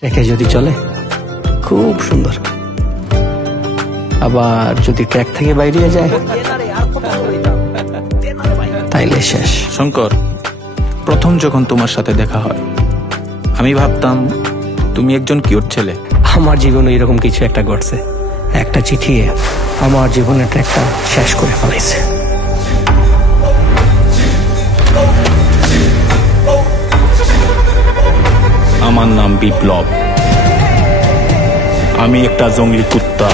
ট্র্যাকে যদি চলে খুব সুন্দর, আবার যদি ট্র্যাক থেকে বাইরে যায় তাইলে শেষ। শঙ্কর, প্রথম যখন তোমার সাথে দেখা হয় আমি ভাবতাম তুমি একজন কিউট ছেলে। আমার জীবনে এরকম কিছু একটা ঘটছে, একটা চিঠি আমার জীবনের ট্র্যাকটা শেষ করে ফেলাইছে। আমার নাম বিপ্লব, আমি একটা জঙ্গলি কুত্তা।